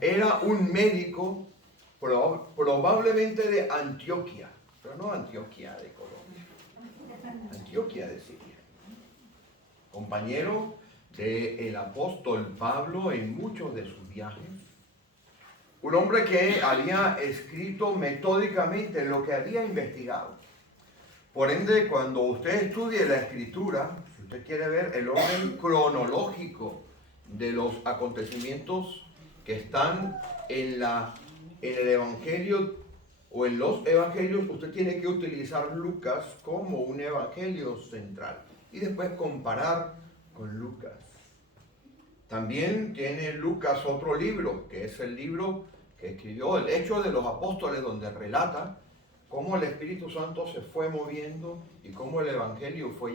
era un médico probablemente de Antioquia, pero no Antioquia de Colombia, Antioquia de Siria. Compañero del apóstol Pablo en muchos de sus viajes. Un hombre que había escrito metódicamente lo que había investigado. Por ende, cuando usted estudie la escritura, si usted quiere ver el orden cronológico de los acontecimientos que están en el Evangelio o en los Evangelios, usted tiene que utilizar Lucas como un evangelio central y después comparar con Lucas. También tiene Lucas otro libro, que es el libro que escribió el Hecho de los Apóstoles, donde relata cómo el Espíritu Santo se fue moviendo y cómo el Evangelio fue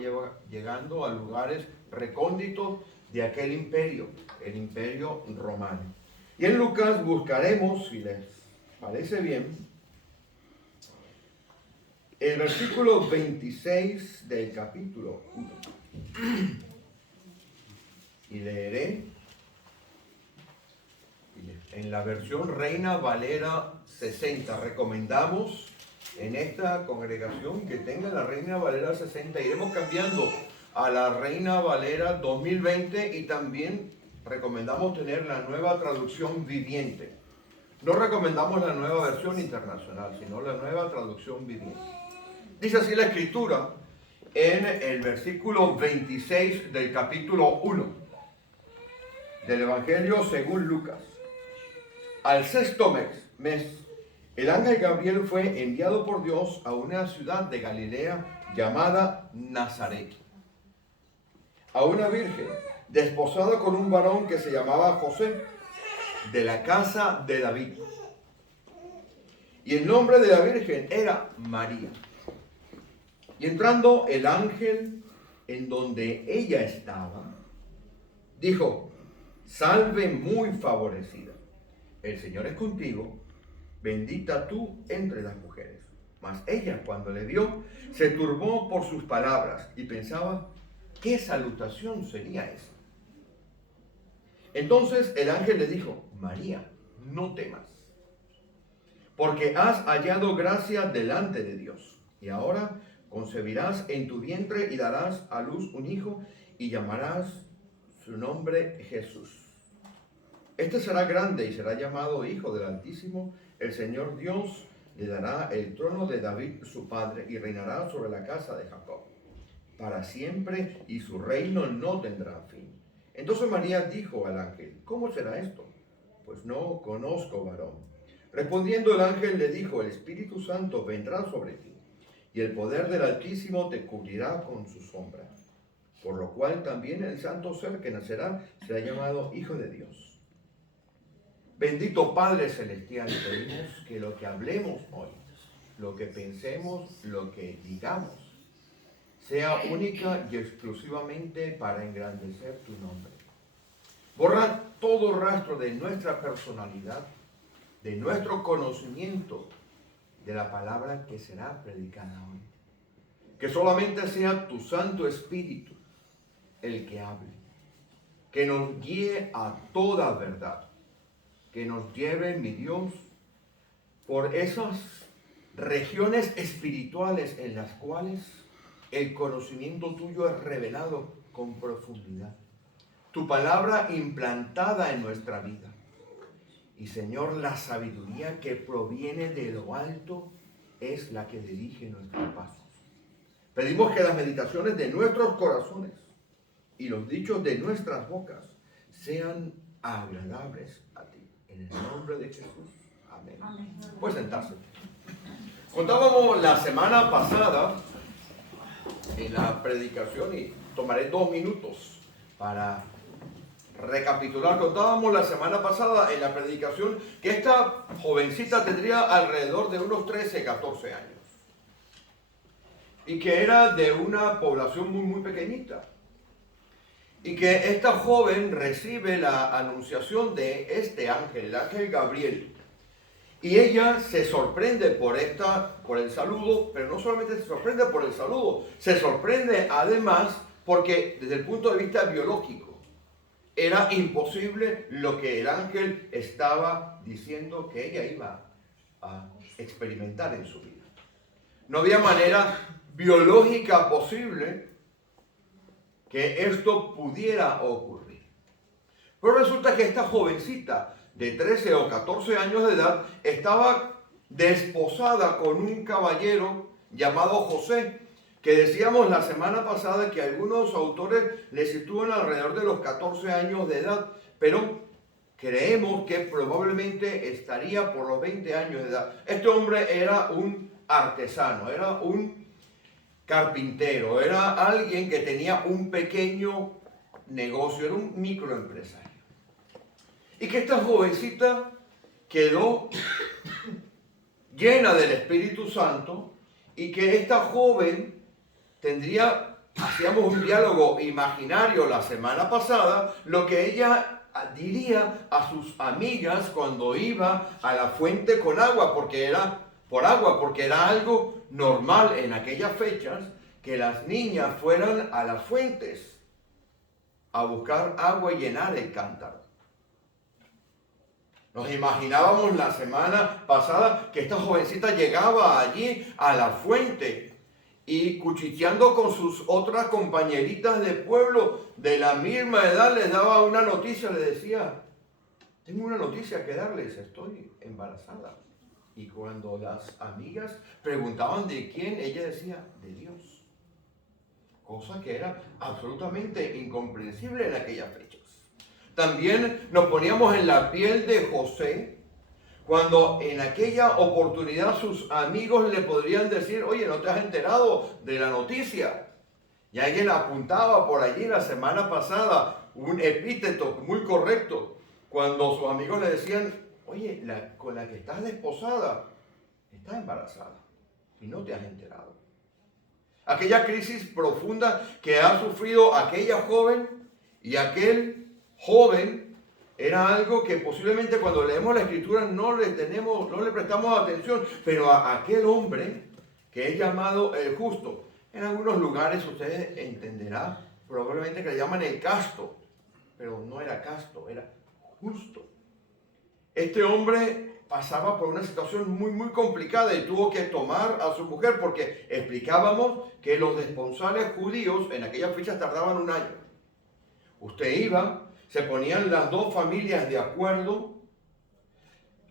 llegando a lugares recónditos de aquel imperio, el imperio romano. Y en Lucas buscaremos, si les parece bien, el versículo 26 del capítulo 1. Y leeré en la versión Reina Valera 60. Recomendamos en esta congregación que tenga la Reina Valera 60. Iremos cambiando a la Reina Valera 2020 y también recomendamos tener la nueva traducción viviente. No recomendamos la nueva versión internacional, sino la nueva traducción viviente. Dice así la Escritura en el versículo 26 del capítulo 1 del Evangelio según Lucas. Al sexto mes, el ángel Gabriel fue enviado por Dios a una ciudad de Galilea llamada Nazaret, a una virgen desposada con un varón que se llamaba José, de la casa de David. Y el nombre de la virgen era María. Y entrando el ángel en donde ella estaba, dijo: salve muy favorecida, el Señor es contigo, bendita tú entre las mujeres. Mas ella, cuando le vio, se turbó por sus palabras y pensaba, ¿qué salutación sería esa? Entonces el ángel le dijo: María, no temas, porque has hallado gracia delante de Dios. Y ahora concebirás en tu vientre y darás a luz un hijo y llamarás su nombre Jesús. Este será grande y será llamado Hijo del Altísimo. El Señor Dios le dará el trono de David su padre y reinará sobre la casa de Jacob para siempre, y su reino no tendrá fin. Entonces María dijo al ángel: ¿cómo será esto? Pues no conozco varón. Respondiendo el ángel le dijo: el Espíritu Santo vendrá sobre ti, y el poder del Altísimo te cubrirá con su sombra. Por lo cual también el santo ser que nacerá será llamado Hijo de Dios. Bendito Padre Celestial, pedimos que lo que hablemos hoy, lo que pensemos, lo que digamos, sea única y exclusivamente para engrandecer tu nombre. Borra todo rastro de nuestra personalidad, de nuestro conocimiento de la palabra que será predicada hoy. Que solamente sea tu Santo Espíritu el que hable, que nos guíe a toda verdad, que nos lleve, mi Dios, por esas regiones espirituales en las cuales el conocimiento tuyo es revelado con profundidad. Tu palabra implantada en nuestra vida. Y Señor, la sabiduría que proviene de lo alto es la que dirige nuestros pasos. Pedimos que las meditaciones de nuestros corazones y los dichos de nuestras bocas sean agradables a ti. En el nombre de Jesús. Amén. Amén. Puede sentarse. Contábamos la semana pasada en la predicación, y tomaré 2 minutos para recapitular. Contábamos la semana pasada en la predicación que esta jovencita tendría alrededor de unos 13, 14 años. Y que era de una población muy, muy pequeñita. Y que esta joven recibe la anunciación de este ángel, el ángel Gabriel. Y ella se sorprende por el saludo, pero no solamente se sorprende por el saludo, se sorprende además porque desde el punto de vista biológico, Era imposible lo que el ángel estaba diciendo que ella iba a experimentar en su vida. No había manera biológica posible que esto pudiera ocurrir. Pero resulta que esta jovencita de 13 o 14 años de edad estaba desposada con un caballero llamado José, que decíamos la semana pasada que algunos autores le sitúan alrededor de los 14 años de edad, pero creemos que probablemente estaría por los 20 años de edad. Este hombre era un artesano, era un carpintero, era alguien que tenía un pequeño negocio, era un microempresario. Y que esta jovencita quedó llena del Espíritu Santo y que esta joven hacíamos un diálogo imaginario la semana pasada, lo que ella diría a sus amigas cuando iba a la fuente con agua, porque era algo normal en aquellas fechas que las niñas fueran a las fuentes a buscar agua y llenar el cántaro. Nos imaginábamos la semana pasada que esta jovencita llegaba allí a la fuente y cuchicheando con sus otras compañeritas de pueblo de la misma edad les daba una noticia, le decía, tengo una noticia que darles, estoy embarazada. Y cuando las amigas preguntaban de quién, ella decía, de Dios. Cosa que era absolutamente incomprensible en aquellas fechas. También nos poníamos en la piel de José, cuando en aquella oportunidad sus amigos le podrían decir, oye, ¿no te has enterado de la noticia? Y alguien apuntaba por allí la semana pasada un epíteto muy correcto, cuando sus amigos le decían, oye, con la que estás desposada, está embarazada y no te has enterado. Aquella crisis profunda que ha sufrido aquella joven y aquel joven era algo que posiblemente cuando leemos la escritura no le prestamos atención, pero a aquel hombre que es llamado el justo, en algunos lugares ustedes entenderán probablemente que le llaman el casto, pero no era casto, era justo. Este hombre pasaba por una situación muy complicada y tuvo que tomar a su mujer, porque explicábamos que los desponsales judíos en aquellas fechas tardaban un año. Usted iba, se ponían las dos familias de acuerdo,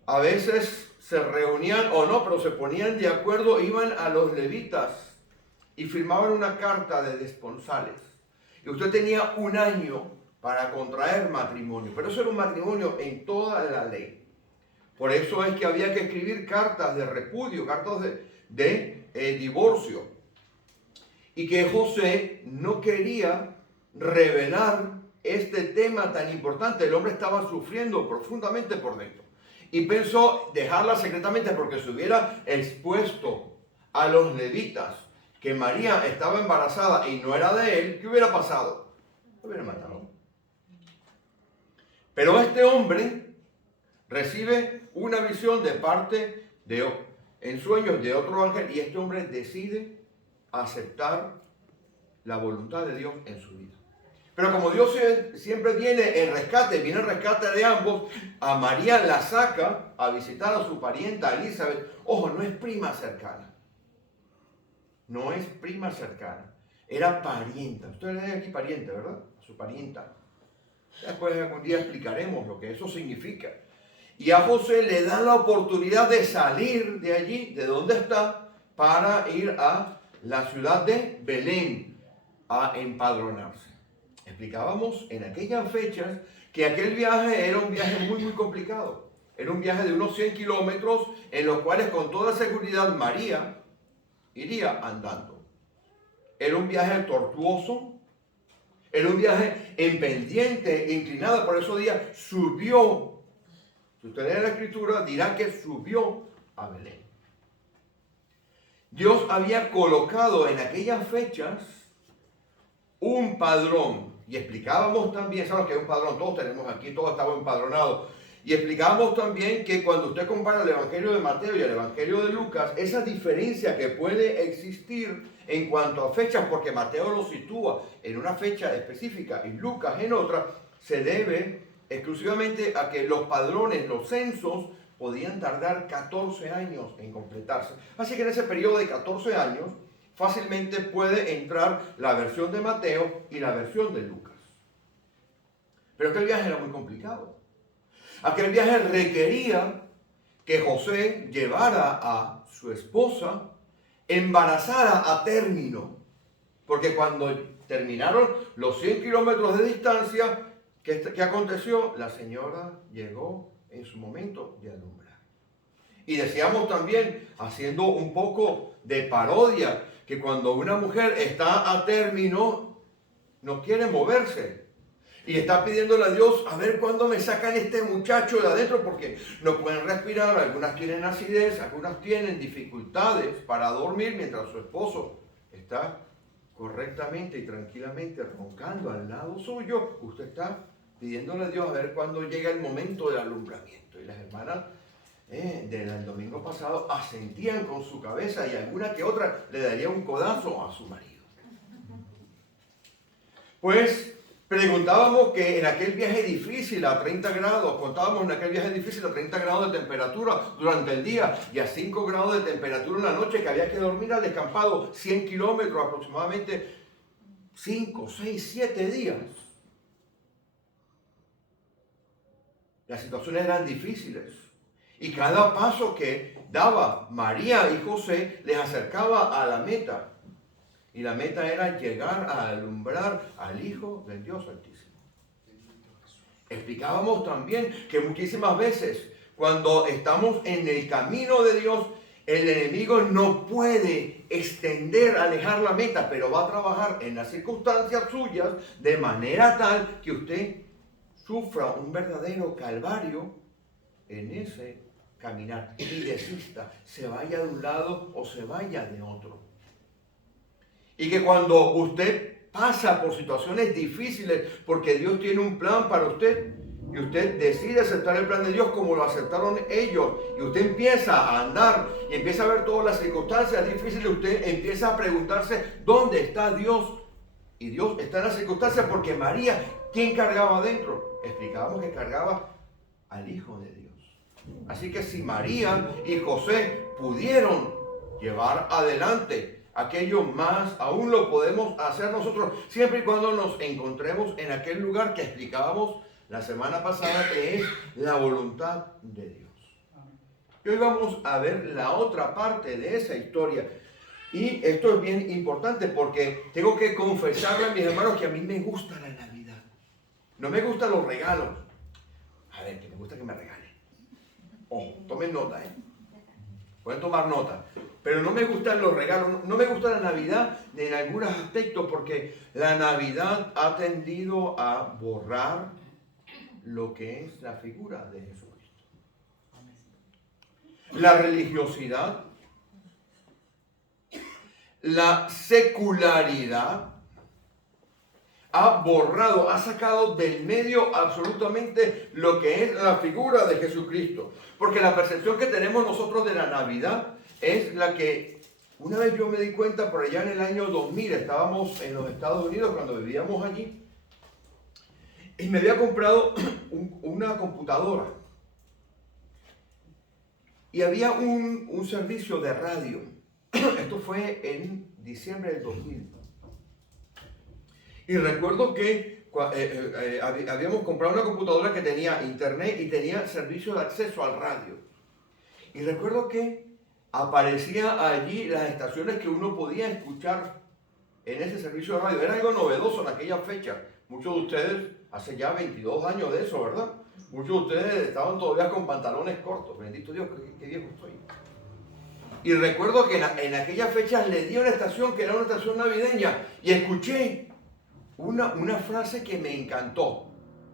a veces se reunían o no, pero se ponían de acuerdo, iban a los levitas y firmaban una carta de desponsales. Y usted tenía un año para contraer matrimonio, pero eso era un matrimonio en toda la ley. Por eso es que había que escribir cartas de repudio, cartas de divorcio. Y que José no quería revelar este tema tan importante. El hombre estaba sufriendo profundamente por dentro. Y pensó dejarla secretamente, porque si hubiera expuesto a los levitas que María estaba embarazada y no era de él, ¿qué hubiera pasado? Lo hubiera matado. Pero este hombre recibe una visión de parte en sueños de otro ángel, y este hombre decide aceptar la voluntad de Dios en su vida. Pero como Dios siempre viene en rescate de ambos, a María la saca a visitar a su parienta Elizabeth. Ojo, no es prima cercana. No es prima cercana. Era parienta. Ustedes le ven aquí pariente, ¿verdad? Su parienta. Después algún día explicaremos lo que eso significa. Y a José le dan la oportunidad de salir de allí, de donde está, para ir a la ciudad de Belén a empadronarse. Explicábamos en aquellas fechas que aquel viaje era un viaje muy complicado. Era un viaje de unos 100 kilómetros en los cuales con toda seguridad María iría andando. Era un viaje tortuoso, era un viaje en pendiente, inclinada, por esos días subió. Si usted lee la escritura, dirá que subió a Belén. Dios había colocado en aquellas fechas un padrón. Y explicábamos también, ¿saben lo que es un padrón? Todos tenemos aquí, todos estamos empadronados. Y explicábamos también que cuando usted compara el Evangelio de Mateo y el Evangelio de Lucas, esa diferencia que puede existir en cuanto a fechas, porque Mateo lo sitúa en una fecha específica y Lucas en otra, se debe exclusivamente a que los padrones, los censos, podían tardar 14 años en completarse. Así que en ese periodo de 14 años, fácilmente puede entrar la versión de Mateo y la versión de Lucas. Pero aquel viaje era muy complicado. Aquel viaje requería que José llevara a su esposa embarazada a término. Porque cuando terminaron los 100 kilómetros de distancia, ¿qué aconteció? La señora llegó en su momento de alumbrar. Y decíamos también, haciendo un poco de parodia, que cuando una mujer está a término, no quiere moverse. Y está pidiéndole a Dios, a ver cuándo me sacan este muchacho de adentro, porque no pueden respirar, algunas tienen acidez, algunas tienen dificultades para dormir mientras su esposo está correctamente y tranquilamente roncando al lado suyo. Usted está pidiéndole a Dios a ver cuándo llega el momento del alumbramiento. Y las hermanas del domingo pasado asentían con su cabeza y alguna que otra le daría un codazo a su marido. Pues preguntábamos que en aquel viaje difícil a 30 grados, contábamos en aquel viaje difícil a 30 grados de temperatura durante el día y a 5 grados de temperatura en la noche, que había que dormir al descampado 100 kilómetros aproximadamente 5, 6, 7 días. Las situaciones eran difíciles y cada paso que daba María y José les acercaba a la meta. Y la meta era llegar a alumbrar al Hijo del Dios Altísimo. Explicábamos también que muchísimas veces cuando estamos en el camino de Dios, el enemigo no puede extender, alejar la meta, pero va a trabajar en las circunstancias suyas de manera tal que usted sufra un verdadero calvario en ese caminar y desista, se vaya de un lado o se vaya de otro. Y que cuando usted pasa por situaciones difíciles, porque Dios tiene un plan para usted, y usted decide aceptar el plan de Dios como lo aceptaron ellos, y usted empieza a andar, y empieza a ver todas las circunstancias difíciles, usted empieza a preguntarse, ¿dónde está Dios? Y Dios está en las circunstancias porque María, ¿quién cargaba adentro? Explicábamos que cargaba al Hijo de Dios. Así que si María y José pudieron llevar adelante aquello, más aún lo podemos hacer nosotros, siempre y cuando nos encontremos en aquel lugar que explicábamos la semana pasada, que es la voluntad de Dios. Y hoy vamos a ver la otra parte de esa historia. Y esto es bien importante porque tengo que confesarle a mis hermanos que a mí me gusta la Navidad. No me gustan los regalos. A ver, que me gusta que me regalen. Tomen nota, pueden tomar nota. Pero no me gustan los regalos, no me gusta la Navidad en algunos aspectos, porque la Navidad ha tendido a borrar lo que es la figura de Jesucristo. La religiosidad, la secularidad ha borrado, ha sacado del medio absolutamente lo que es la figura de Jesucristo. Porque la percepción que tenemos nosotros de la Navidad es la que, una vez yo me di cuenta por allá en el año 2000, estábamos en los Estados Unidos cuando vivíamos allí, y me había comprado una computadora. Y había un servicio de radio. Esto fue en diciembre del 2000. Y recuerdo que habíamos comprado una computadora que tenía internet y tenía servicio de acceso al radio. Y recuerdo que aparecía allí las estaciones que uno podía escuchar en ese servicio de radio. Era algo novedoso en aquella fecha. Muchos de ustedes, hace ya 22 años de eso, ¿verdad? Muchos de ustedes estaban todavía con pantalones cortos. Bendito Dios, qué viejo estoy. Y recuerdo que en aquella fecha le di una estación que era una estación navideña y escuché una frase que me encantó.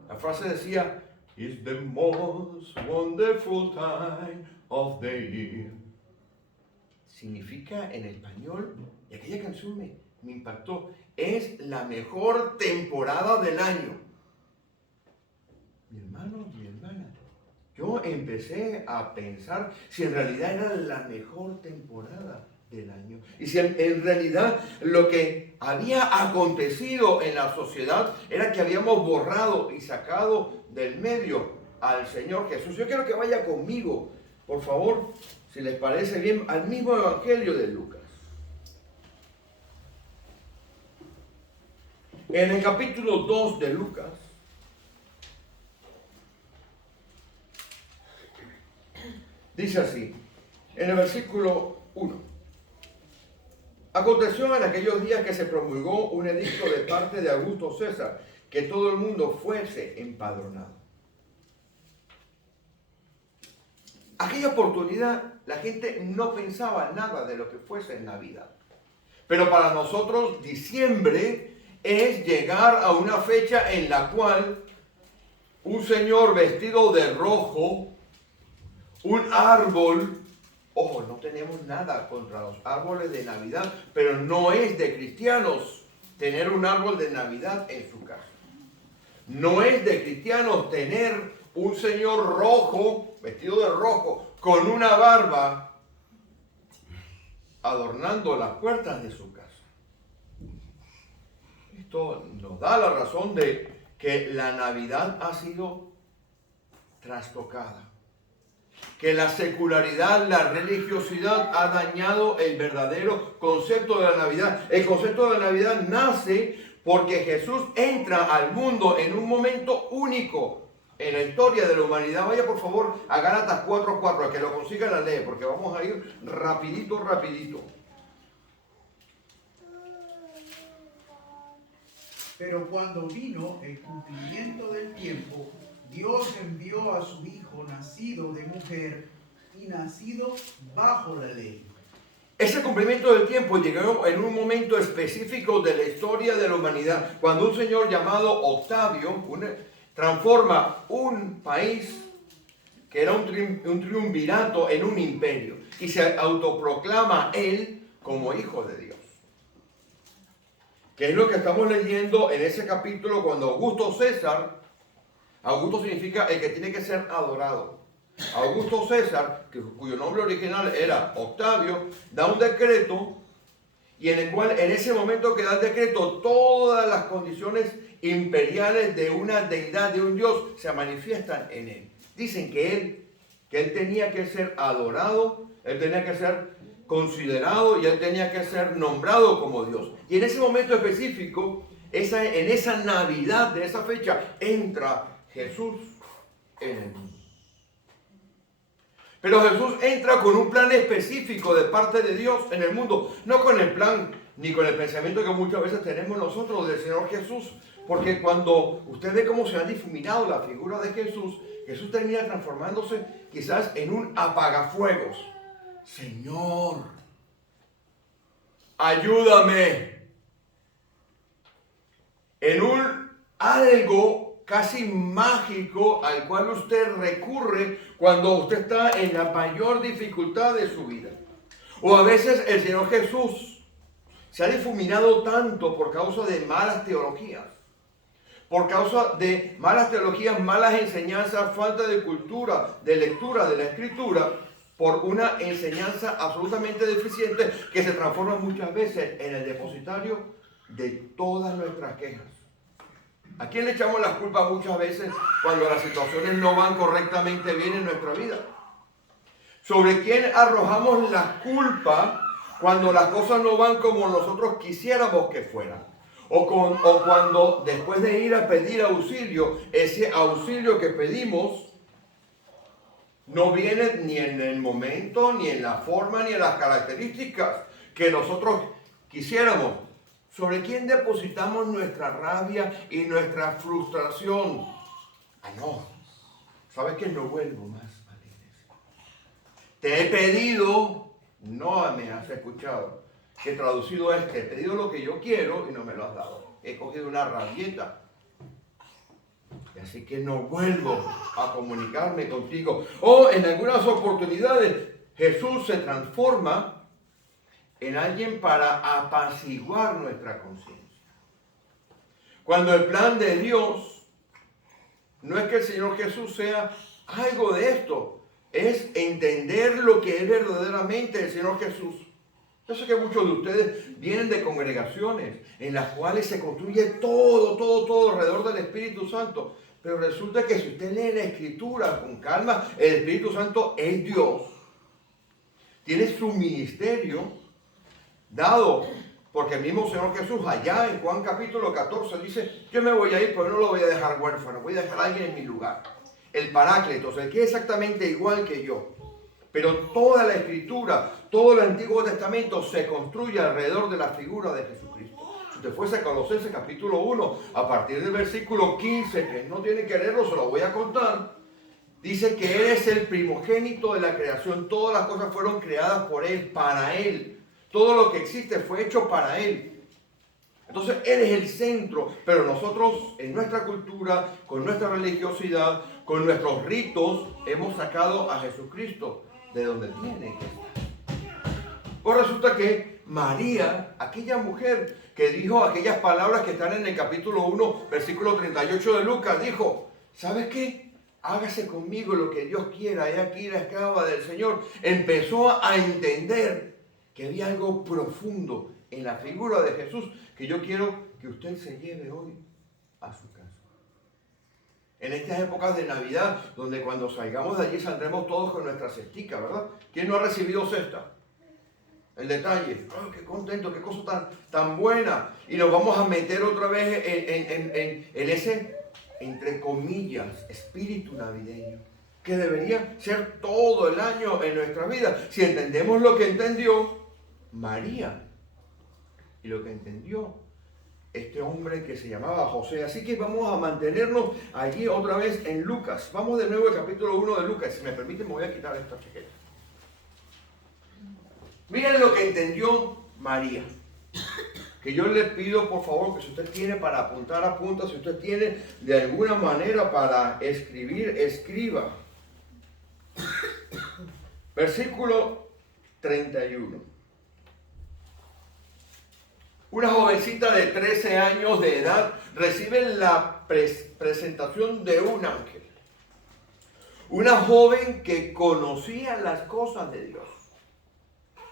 La frase decía, "It's the most wonderful time of the year." Significa en español, y aquella canción me impactó, es la mejor temporada del año. Mi hermano, mi hermana, yo empecé a pensar si en realidad era la mejor temporada del año. Y si en realidad lo que había acontecido en la sociedad era que habíamos borrado y sacado del medio al Señor Jesús. Yo quiero que vaya conmigo, por favor, si les parece bien, al mismo Evangelio de Lucas. En el capítulo 2 de Lucas, dice así, en el versículo 1. Aconteció en aquellos días que se promulgó un edicto de parte de Augusto César, que todo el mundo fuese empadronado. Aquella oportunidad la gente no pensaba nada de lo que fuese en Navidad. Pero para nosotros diciembre es llegar a una fecha en la cual un señor vestido de rojo, un árbol, ojo, no tenemos nada contra los árboles de Navidad, pero no es de cristianos tener un árbol de Navidad en su casa. No es de cristianos tener un señor rojo, vestido de rojo, con una barba, adornando las puertas de su casa. Esto nos da la razón de que la Navidad ha sido trastocada, que la secularidad, la religiosidad ha dañado el verdadero concepto de la Navidad. El concepto de la Navidad nace porque Jesús entra al mundo en un momento único en la historia de la humanidad. Vaya por favor a Gálatas 4:4, a que lo consiga la ley, porque vamos a ir rapidito. Pero cuando vino el cumplimiento del tiempo, Dios envió a su Hijo nacido de mujer y nacido bajo la ley. Ese cumplimiento del tiempo llegó en un momento específico de la historia de la humanidad, cuando un señor llamado Octavio transforma un país que era un triunvirato en un imperio y se autoproclama él como hijo de Dios. Que es lo que estamos leyendo en ese capítulo cuando Augusto César, Augusto significa el que tiene que ser adorado. Augusto César, cuyo nombre original era Octavio, da un decreto y en el cual en ese momento que da el decreto todas las condiciones imperiales de una deidad, de un Dios, se manifiestan en él. Dicen que él tenía que ser adorado, él tenía que ser considerado y él tenía que ser nombrado como Dios. Y en ese momento específico, en esa Navidad de esa fecha, entra Jesús en el mundo. Pero Jesús entra con un plan específico de parte de Dios en el mundo, no con el plan ni con el pensamiento que muchas veces tenemos nosotros del Señor Jesús, porque cuando usted ve cómo se ha difuminado la figura de Jesús, Jesús termina transformándose quizás en un apagafuegos. Señor, ayúdame. En un algo casi mágico al cual usted recurre cuando usted está en la mayor dificultad de su vida. O a veces el Señor Jesús se ha difuminado tanto por causa de malas teologías. Por causa de malas teologías, malas enseñanzas, falta de cultura, de lectura de la Escritura, por una enseñanza absolutamente deficiente que se transforma muchas veces en el depositario de todas nuestras quejas. ¿A quién le echamos las culpas muchas veces cuando las situaciones no van correctamente bien en nuestra vida? ¿Sobre quién arrojamos la culpa cuando las cosas no van como nosotros quisiéramos que fueran? O cuando después de ir a pedir auxilio, ese auxilio que pedimos no viene ni en el momento, ni en la forma, ni en las características que nosotros quisiéramos. ¿Sobre quién depositamos nuestra rabia y nuestra frustración? No, ¿sabes qué? No vuelvo más a la iglesia. Te he pedido, no me has escuchado. Que traducido es, te he pedido lo que yo quiero y no me lo has dado. He cogido una rabieta. Y así que no vuelvo a comunicarme contigo. O en algunas oportunidades Jesús se transforma en alguien para apaciguar nuestra conciencia. Cuando el plan de Dios no es que el Señor Jesús sea algo de esto, es entender lo que es verdaderamente el Señor Jesús. Yo sé que muchos de ustedes vienen de congregaciones en las cuales se construye todo alrededor del Espíritu Santo. Pero resulta que si usted lee la Escritura con calma, el Espíritu Santo es Dios. Tiene su ministerio dado, porque el mismo Señor Jesús allá en Juan capítulo 14 dice, yo me voy a ir, pero no lo voy a dejar huérfano, voy a dejar a alguien en mi lugar. El Paráclitos, el que es exactamente igual que yo. Pero toda la Escritura, todo el Antiguo Testamento se construye alrededor de la figura de Jesucristo. Si usted fuese a Colosenses capítulo 1, a partir del versículo 15, que no tiene que leerlo, se lo voy a contar, dice que Él es el primogénito de la creación. Todas las cosas fueron creadas por Él, para Él. Todo lo que existe fue hecho para Él. Entonces Él es el centro, pero nosotros en nuestra cultura, con nuestra religiosidad, con nuestros ritos, hemos sacado a Jesucristo de donde tiene que estar. Pues resulta que María, aquella mujer que dijo aquellas palabras que están en el capítulo 1, versículo 38 de Lucas, dijo, ¿sabes qué? Hágase conmigo lo que Dios quiera, he aquí la esclava del Señor. Empezó a entender que había algo profundo en la figura de Jesús que yo quiero que usted se lleve hoy a su casa. En estas épocas de Navidad, donde cuando salgamos de allí saldremos todos con nuestra cestica, ¿verdad? ¿Quién no ha recibido cesta? El detalle, oh, qué contento, qué cosa tan buena. Y nos vamos a meter otra vez en ese, entre comillas, espíritu navideño, que debería ser todo el año en nuestra vida. Si entendemos lo que entendió María y lo que entendió este hombre que se llamaba José. Así que vamos a mantenernos allí otra vez en Lucas. Vamos de nuevo al capítulo 1 de Lucas. Si me permiten, me voy a quitar esta chaqueta. Miren lo que entendió María. Que yo le pido, por favor, que si usted tiene para apuntar, apunta. Si usted tiene de alguna manera para escribir, escriba. Versículo 31. Una jovencita de 13 años de edad recibe la presentación de un ángel. Una joven que conocía las cosas de Dios.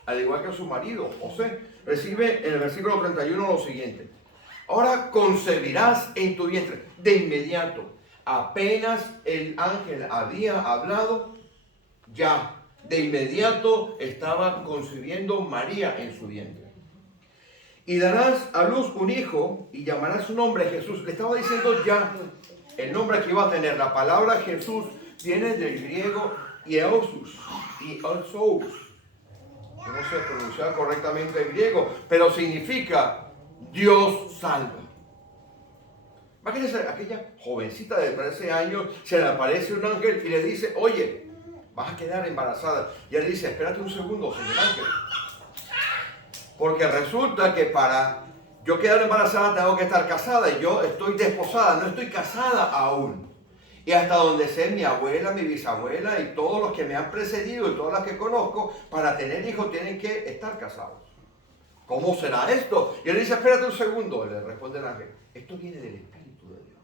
Al igual que su marido, José, recibe en el versículo 31 lo siguiente. Ahora concebirás en tu vientre. De inmediato, apenas el ángel había hablado, ya de inmediato estaba concibiendo María en su vientre. Y darás a luz un hijo y llamarás su nombre Jesús. Le estaba diciendo ya el nombre que iba a tener. La palabra Jesús viene del griego Ieosus y Osous. No sé pronunciar correctamente el griego, pero significa Dios salva. Imagínense, aquella jovencita de 13 años, se le aparece un ángel y le dice, oye, vas a quedar embarazada. Y él dice, espérate un segundo, señor ángel. Porque resulta que para yo quedar embarazada tengo que estar casada y yo estoy desposada, no estoy casada aún. Y hasta donde sé, mi abuela, mi bisabuela y todos los que me han precedido y todas las que conozco, para tener hijos tienen que estar casados. ¿Cómo será esto? Y él dice, espérate un segundo, le responde el ángel, esto viene del Espíritu de Dios.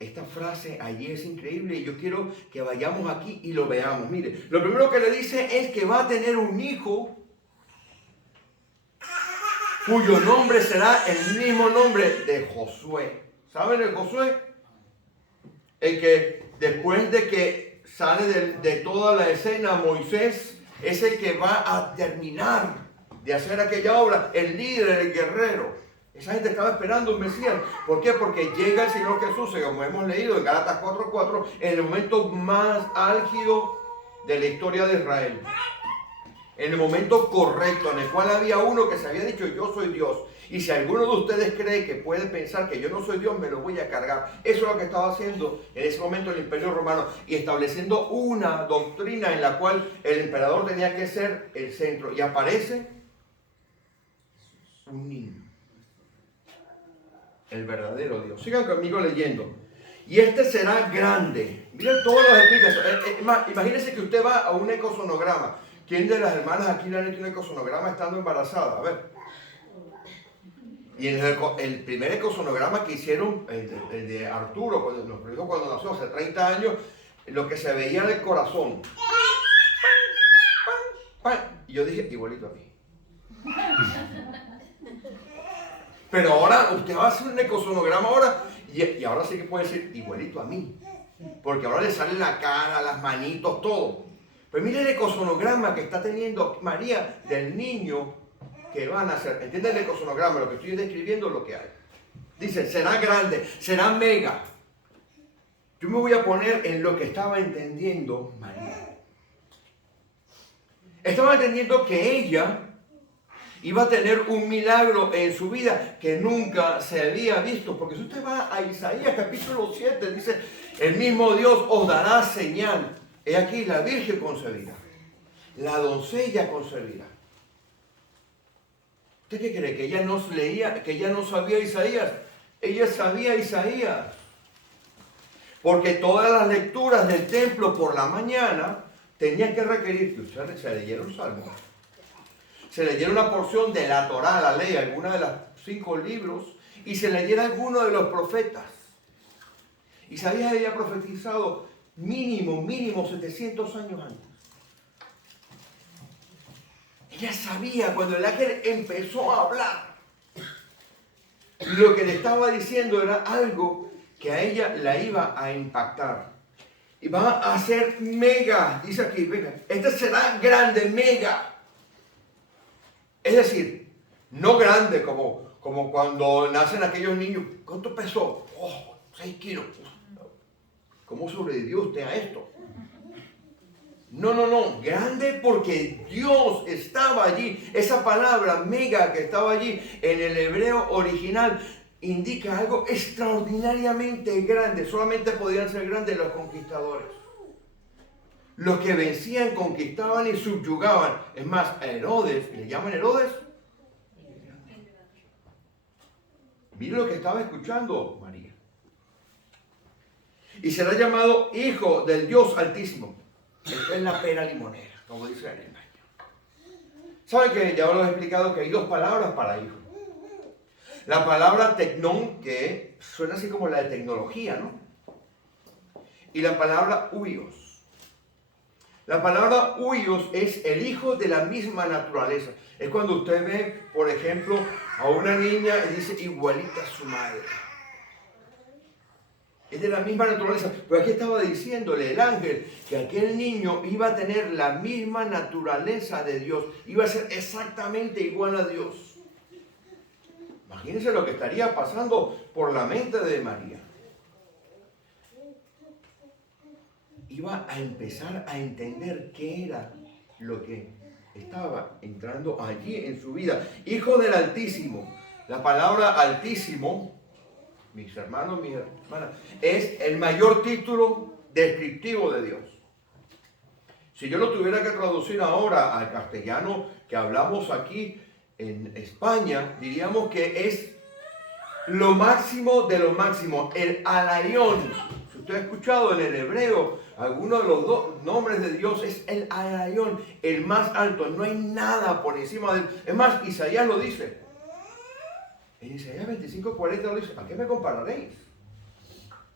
Esta frase allí es increíble y yo quiero que vayamos aquí y lo veamos. Mire, lo primero que le dice es que va a tener un hijo cuyo nombre será el mismo nombre de Josué. ¿Saben el Josué? El que después de que sale de toda la escena, Moisés es el que va a terminar de hacer aquella obra, el líder, el guerrero. Esa gente estaba esperando un Mesías. ¿Por qué? Porque llega el Señor Jesús, como hemos leído en Gálatas 4:4, en el momento más álgido de la historia de Israel. En el momento correcto, en el cual había uno que se había dicho, yo soy Dios. Y si alguno de ustedes cree que puede pensar que yo no soy Dios, me lo voy a cargar. Eso es lo que estaba haciendo en ese momento el Imperio Romano. Y estableciendo una doctrina en la cual el emperador tenía que ser el centro. Y aparece un niño. El verdadero Dios. Sigan conmigo leyendo. Y este será grande. Miren todos los epítetos. Imagínense que usted va a un ecosonograma. ¿Quién de las hermanas aquí le han hecho un ecosonograma estando embarazada? A ver. Y en el primer ecosonograma que hicieron, el de Arturo, cuando nació hace 30 años, lo que se veía era el corazón. Y yo dije, igualito a mí. Pero ahora usted va a hacer un ecosonograma ahora y ahora sí que puede ser igualito a mí. Porque ahora le sale la cara, las manitos, todo. Pero mire el ecosonograma que está teniendo María del niño que va a nacer. ¿Entiende el ecosonograma? Lo que estoy describiendo es lo que hay. Dice, será grande, será mega. Yo me voy a poner en lo que estaba entendiendo María. Estaba entendiendo que ella iba a tener un milagro en su vida que nunca se había visto. Porque si usted va a Isaías capítulo 7, dice, el mismo Dios os dará señal. He aquí la Virgen concebirá, la doncella concebirá. ¿Usted qué cree? ¿Que ella no leía, que ella no sabía Isaías? Ella sabía Isaías. Porque todas las lecturas del templo por la mañana tenían que requerir que usted se leyera un salmo, se leyera una porción de la Torá, la ley, alguna de las 5 libros, y se leyera alguno de los profetas. Isaías había profetizado mínimo 700 años antes. Ella sabía cuando el ángel empezó a hablar, lo que le estaba diciendo era algo que a ella la iba a impactar. Y va a ser mega, dice aquí, venga, este será grande, mega. Es decir, no grande como cuando nacen aquellos niños. ¿Cuánto pesó? 6 kilos. ¿Cómo sobrevivió usted a esto? No, grande porque Dios estaba allí. Esa palabra mega que estaba allí en el hebreo original indica algo extraordinariamente grande. Solamente podían ser grandes los conquistadores. Los que vencían, conquistaban y subyugaban. Es más, a Herodes, ¿le llaman Herodes? Mire lo que estaba escuchando María. Y será llamado Hijo del Dios Altísimo. Esto es la pera limonera, como dice en España. ¿Saben que ya os lo he explicado que hay 2 palabras para hijo? La palabra tecnón, que suena así como la de tecnología, ¿no? Y la palabra huios. La palabra huios es el hijo de la misma naturaleza. Es cuando usted ve, por ejemplo, a una niña y dice igualita a su madre. Es de la misma naturaleza. Pero aquí estaba diciéndole el ángel que aquel niño iba a tener la misma naturaleza de Dios. Iba a ser exactamente igual a Dios. Imagínense lo que estaría pasando por la mente de María. Iba a empezar a entender qué era lo que estaba entrando allí en su vida. Hijo del Altísimo. La palabra Altísimo, mis hermanos, mis hermanas, es el mayor título descriptivo de Dios. Si yo lo tuviera que traducir ahora al castellano que hablamos aquí en España, diríamos que es lo máximo de lo máximo, el Alayón. Si usted ha escuchado en el hebreo, alguno de los 2 nombres de Dios es el Alayón, el más alto. No hay nada por encima de él. Es más, Isaías lo dice. En Isaías 25:40 lo dice, ¿a qué me compararéis?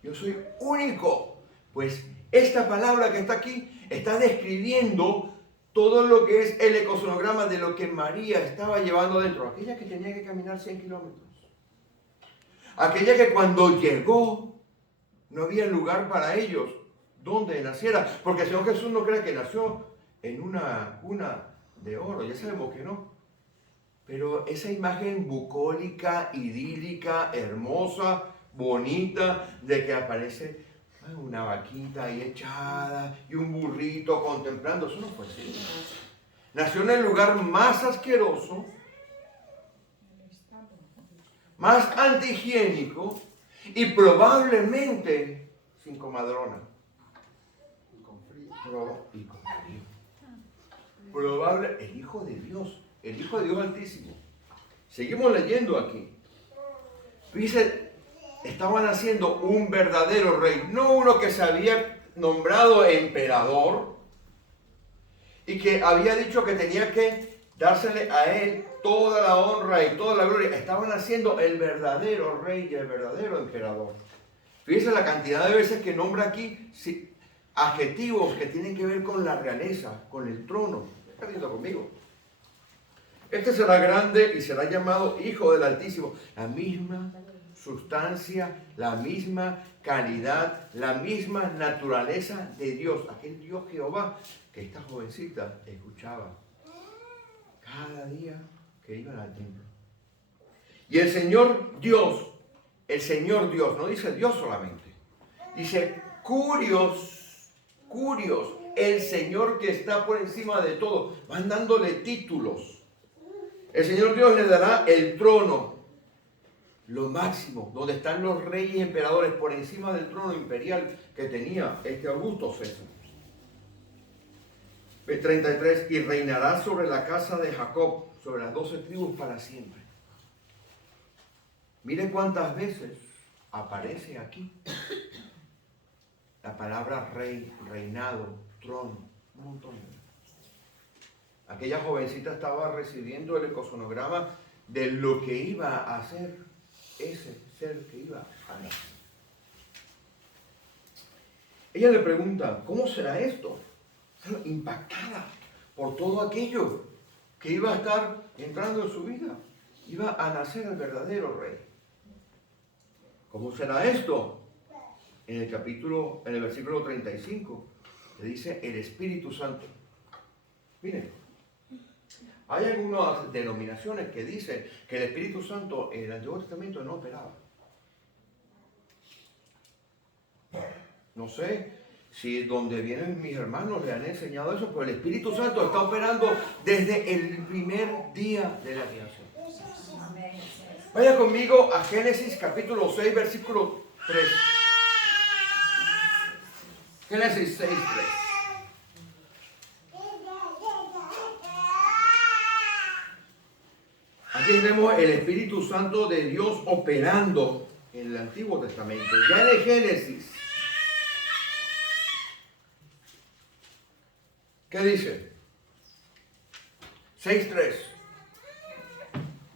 Yo soy único. Pues esta palabra que está aquí está describiendo todo lo que es el ecosonograma de lo que María estaba llevando dentro. Aquella que tenía que caminar 100 kilómetros. Aquella que cuando llegó no había lugar para ellos donde naciera. Porque el Señor Jesús no cree que nació en una cuna de oro. Ya sabemos que no. Pero esa imagen bucólica, idílica, hermosa, bonita, de que aparece una vaquita ahí echada y un burrito contemplando, eso no fue así. Nació en el lugar más asqueroso, más antihigiénico y probablemente sin comadrona. Y con frío. Probable, el Hijo de Dios. El Hijo de Dios Altísimo. Seguimos leyendo aquí. Dice, estaban haciendo un verdadero rey, no uno que se había nombrado emperador y que había dicho que tenía que dársele a él toda la honra y toda la gloria. Estaban haciendo el verdadero rey y el verdadero emperador. Fíjense la cantidad de veces que nombra aquí adjetivos que tienen que ver con la realeza, con el trono. ¿Está viendo conmigo? Este será grande y será llamado Hijo del Altísimo. La misma sustancia, la misma calidad, la misma naturaleza de Dios. Aquel Dios Jehová que esta jovencita escuchaba cada día que iban al templo. Y el Señor Dios, no dice Dios solamente, dice Curios, el Señor que está por encima de todo. Van dándole títulos. El Señor Dios le dará el trono, lo máximo, donde están los reyes y emperadores, por encima del trono imperial que tenía este Augusto César. 33, y reinará sobre la casa de Jacob, sobre las 12 tribus para siempre. Mire cuántas veces aparece aquí la palabra rey, reinado, trono, un montón de veces. Aquella jovencita estaba recibiendo el ecosonograma de lo que iba a hacer ese ser que iba a nacer. Ella le pregunta, ¿cómo será esto? Impactada por todo aquello que iba a estar entrando en su vida. Iba a nacer el verdadero rey. ¿Cómo será esto? En el versículo 35, le dice el Espíritu Santo. Miren, hay algunas denominaciones que dicen que el Espíritu Santo en el Antiguo Testamento no operaba. No sé si donde vienen mis hermanos le han enseñado eso, pero el Espíritu Santo está operando desde el primer día de la creación. Vaya conmigo a Génesis capítulo 6, versículo 3. Génesis 6, 3. Aquí tenemos el Espíritu Santo de Dios operando en el Antiguo Testamento. Ya en el Génesis, ¿qué dice? 6:3.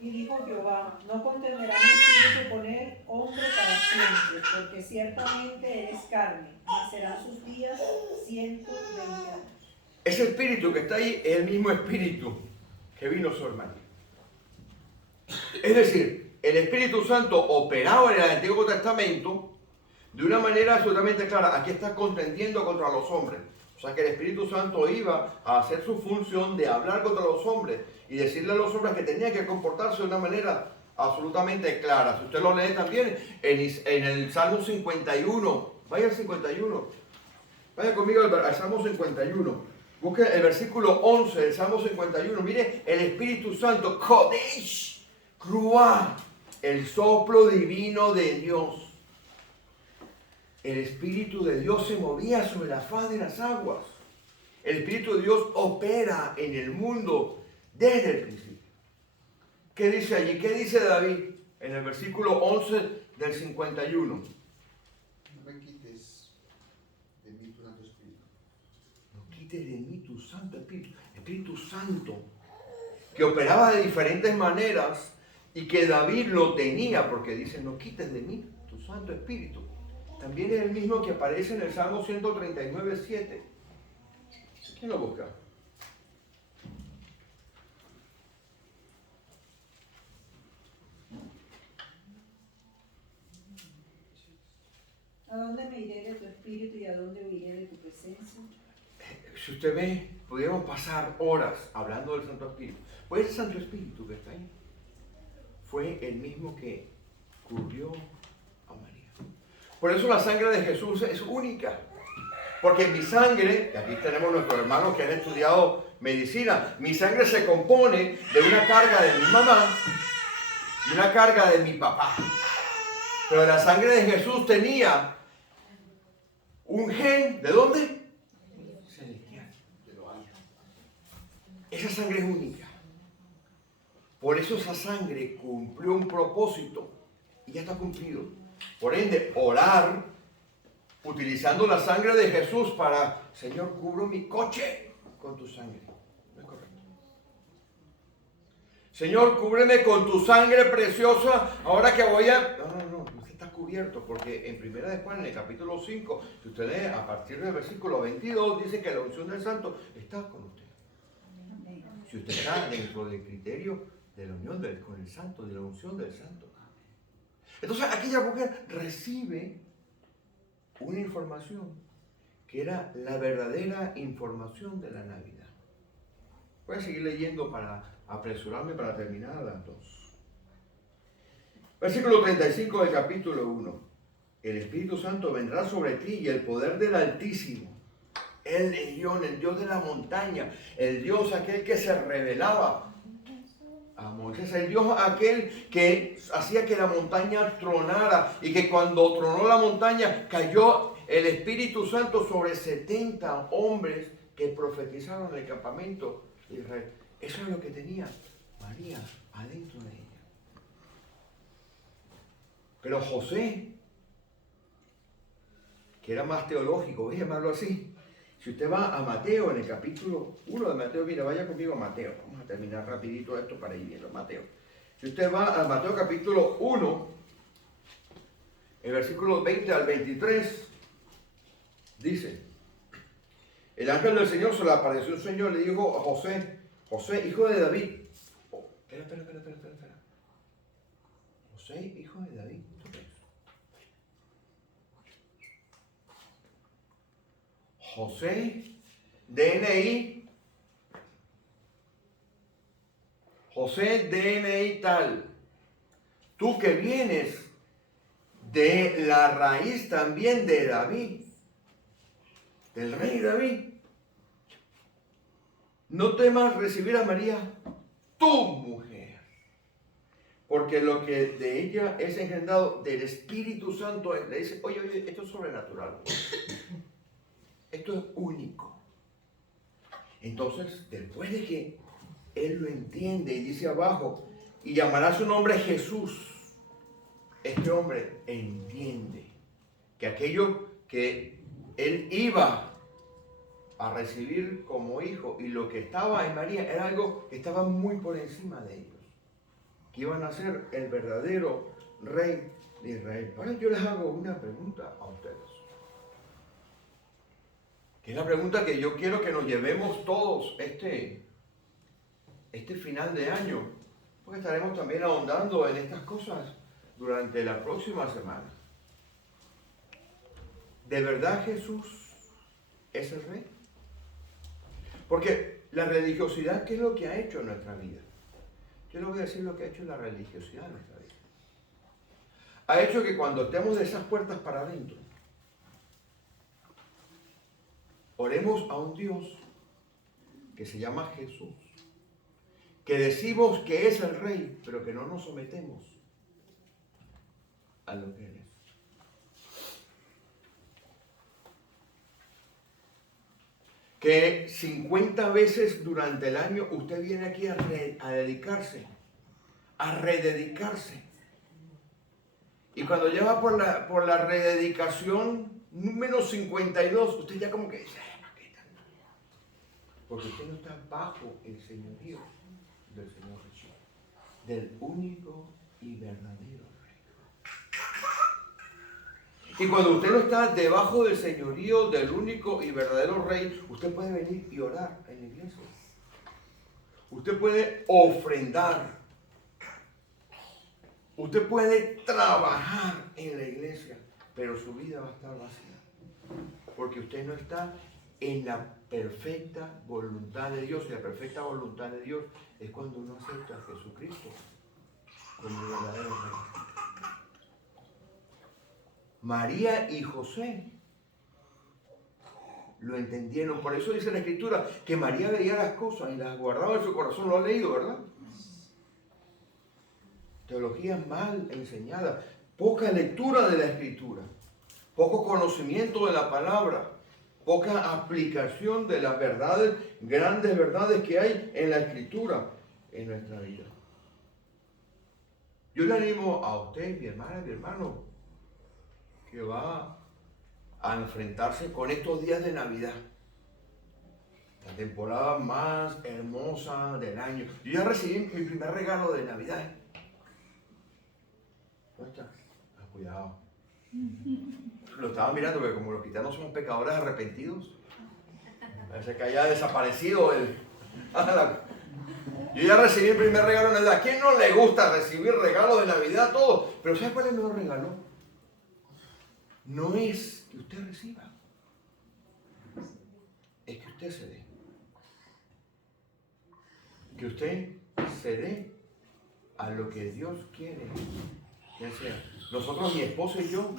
Y dijo Jehová, no contenderá mi espíritu poner hombre para siempre, porque ciertamente eres carne, mas serán sus días 120 años. Ese espíritu que está ahí es el mismo espíritu que vino su hermano. Es decir, el Espíritu Santo operaba en el Antiguo Testamento de una manera absolutamente clara. Aquí está contendiendo contra los hombres. O sea que el Espíritu Santo iba a hacer su función de hablar contra los hombres y decirle a los hombres que tenían que comportarse de una manera absolutamente clara. Si usted lo lee también en el Salmo 51, vaya al 51, vaya conmigo al Salmo 51, busque el versículo 11 del Salmo 51, mire el Espíritu Santo, Kodesh, Ruah, el soplo divino de Dios. El Espíritu de Dios se movía sobre la faz de las aguas. El Espíritu de Dios opera en el mundo desde el principio. ¿Qué dice allí? ¿Qué dice David en el versículo 11 del 51? No me quites de mí tu Santo Espíritu. No quites de mí tu Santo Espíritu. Espíritu Santo, que operaba de diferentes maneras y que David lo tenía, porque dice, no quites de mí tu Santo Espíritu. También es el mismo que aparece en el Salmo 139, 7. ¿Quién lo busca? ¿A dónde me iré de tu espíritu y a dónde huiré de tu presencia? Si usted ve, pudiéramos pasar horas hablando del Santo Espíritu. Pues ese Santo Espíritu que está ahí fue el mismo que cubrió a María. Por eso la sangre de Jesús es única. Porque mi sangre, y aquí tenemos nuestros hermanos que han estudiado medicina, mi sangre se compone de una carga de mi mamá y una carga de mi papá. Pero la sangre de Jesús tenía un gen, ¿de dónde? Celestial. Esa sangre es única. Por eso esa sangre cumplió un propósito y ya está cumplido. Por ende, orar utilizando la sangre de Jesús para, Señor, cubro mi coche con tu sangre. No es correcto. Señor, cúbreme con tu sangre preciosa ahora que voy a... No, usted está cubierto porque en 1 de Juan, en el capítulo 5, si usted lee a partir del versículo 22, dice que la unción del Santo está con usted. si usted está dentro del criterio de la unión con el santo, de la unción del santo. Entonces aquella mujer recibe una información que era la verdadera información de la Navidad. Voy a seguir leyendo para apresurarme para terminar a las 2. Versículo 35 del capítulo 1. El Espíritu Santo vendrá sobre ti y el poder del Altísimo, el Elión, el Dios de la montaña, el Dios aquel que se revelaba a Moisés, el Dios aquel que hacía que la montaña tronara y que cuando tronó la montaña cayó el Espíritu Santo sobre 70 hombres que profetizaron en el campamento de Israel. Eso es lo que tenía María adentro de ella. Pero José, que era más teológico, voy a llamarlo así. Si usted va a Mateo, en el capítulo 1 de Mateo, mira, vaya conmigo a Mateo. Vamos a terminar rapidito esto para ir viendo Mateo. Si usted va a Mateo capítulo 1, el versículo 20 al 23, dice: el ángel del Señor se le apareció un Señor y le dijo a José, José, hijo de David. Oh, espera. José, hijo de David. José, DNI. José, DNI tal. Tú que vienes de la raíz también de David, del rey David, no temas recibir a María, tu mujer, porque lo que de ella es engendrado del Espíritu Santo, le dice, oye, esto es sobrenatural, esto es único. Entonces, después de que él lo entiende y dice abajo, y llamará su nombre Jesús, este hombre entiende que aquello que él iba a recibir como hijo y lo que estaba en María era algo que estaba muy por encima de ellos, que iban a ser el verdadero rey de Israel. Ahora yo les hago una pregunta a ustedes, que es la pregunta que yo quiero que nos llevemos todos este final de año, porque estaremos también ahondando en estas cosas durante la próxima semana. ¿De verdad Jesús es el rey? Porque la religiosidad, ¿qué es lo que ha hecho en nuestra vida? Yo les voy a decir lo que ha hecho la religiosidad en nuestra vida. Ha hecho que cuando estemos de esas puertas para adentro, oremos a un Dios que se llama Jesús, que decimos que es el rey, pero que no nos sometemos a lo que Él es. Que 50 veces durante el año usted viene aquí a dedicarse, a rededicarse. Y cuando lleva por la rededicación número 52, usted ya como que dice, ¿para qué tanto? Porque usted no está bajo el señorío del Señor Jesús, del único y verdadero Rey. Y cuando usted no está debajo del señorío del único y verdadero Rey, usted puede venir y orar en la iglesia. Usted puede ofrendar. Usted puede trabajar en la iglesia, pero su vida va a estar vacía. Porque usted no está en la perfecta voluntad de Dios. Y la perfecta voluntad de Dios es cuando uno acepta a Jesucristo como el verdadero Rey. María y José lo entendieron. Por eso dice la Escritura que María veía las cosas y las guardaba en su corazón. Lo ha leído, ¿verdad? Teología mal enseñada, poca lectura de la Escritura, poco conocimiento de la palabra, poca aplicación de las verdades, grandes verdades que hay en la Escritura en nuestra vida. Yo le animo a usted, mi hermana, mi hermano, que va a enfrentarse con estos días de Navidad, la temporada más hermosa del año. Yo ya recibí mi primer regalo de Navidad. ¿Dónde está? Cuidado. Lo estaba mirando porque como los cristianos somos pecadores arrepentidos, parece que haya desaparecido Yo ya recibí el primer regalo de Navidad. ¿A quién no le gusta recibir regalos de Navidad? Todo. Pero ¿sabe cuál es el mejor regalo? No es que usted reciba. Es que usted se dé. Que usted se dé a lo que Dios quiere que sea. Nosotros, mi esposa y yo,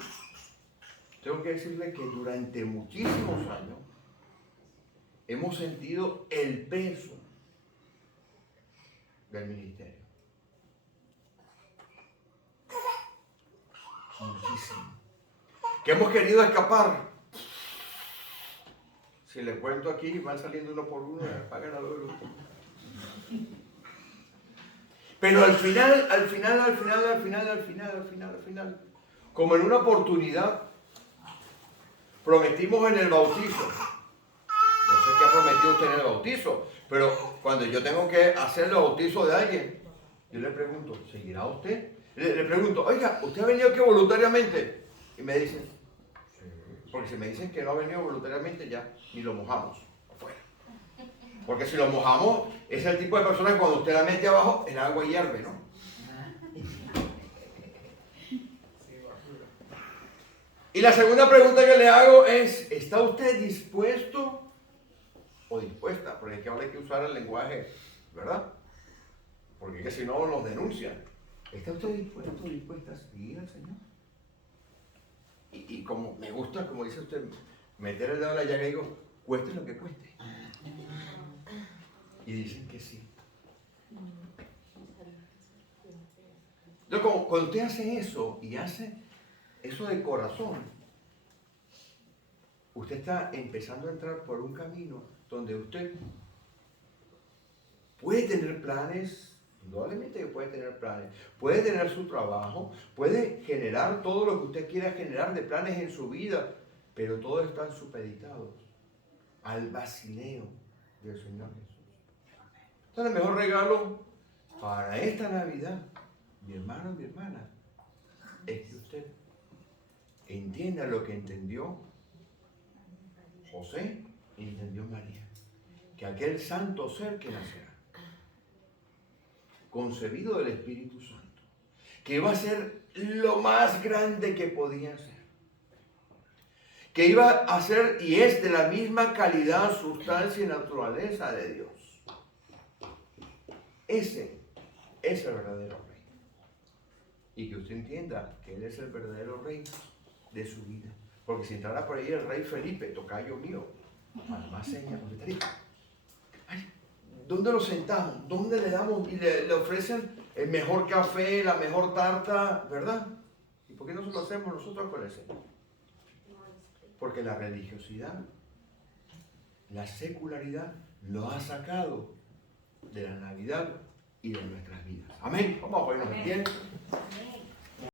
tengo que decirle que durante muchísimos años hemos sentido el peso del ministerio. Muchísimo. Que hemos querido escapar. Si les cuento aquí, van saliendo uno por uno, pagan a los. Pero al final, como en una oportunidad, prometimos en el bautizo. No sé qué ha prometido usted en el bautizo, pero cuando yo tengo que hacer el bautizo de alguien, yo le pregunto, ¿seguirá usted? Le pregunto, oiga, ¿usted ha venido aquí voluntariamente? Y me dicen, sí. Porque si me dicen que no ha venido voluntariamente, ya ni lo mojamos afuera. Porque si lo mojamos, es el tipo de persona que cuando usted la mete abajo, el agua hierve, ¿no? Y la segunda pregunta que le hago es, ¿está usted dispuesto o dispuesta? Porque es que ahora hay que usar el lenguaje, ¿verdad? Porque es que si no nos denuncian. ¿Está usted dispuesto o dispuesta a seguir al Señor? Y como me gusta, como dice usted, meter el dedo en la llaga y digo, cueste lo que cueste. Y dicen que sí. Entonces, cuando usted hace eso y hace eso de corazón, usted está empezando a entrar por un camino donde usted puede tener planes, indudablemente que puede tener planes, puede tener su trabajo, puede generar todo lo que usted quiera generar de planes en su vida, pero todos están supeditados al basileo del Señor Jesús. Entonces, el mejor regalo para esta Navidad, mi hermano y mi hermana, es que usted entienda lo que entendió José y entendió María, que aquel santo ser que nacerá, concebido del Espíritu Santo, que iba a ser lo más grande que podía ser, que iba a ser y es de la misma calidad, sustancia y naturaleza de Dios. Ese es el verdadero rey. Y que usted entienda que Él es el verdadero rey de su vida. Porque si entrara por ahí el rey Felipe, tocayo mío, más señas, ¿dónde lo sentamos? ¿Dónde le damos? Y le ofrecen el mejor café, la mejor tarta, ¿verdad? ¿Y por qué no se lo hacemos nosotros con el Señor? Porque la religiosidad, la secularidad, lo ha sacado de la Navidad y de nuestras vidas. Amén. Vamos a ponernos en pie.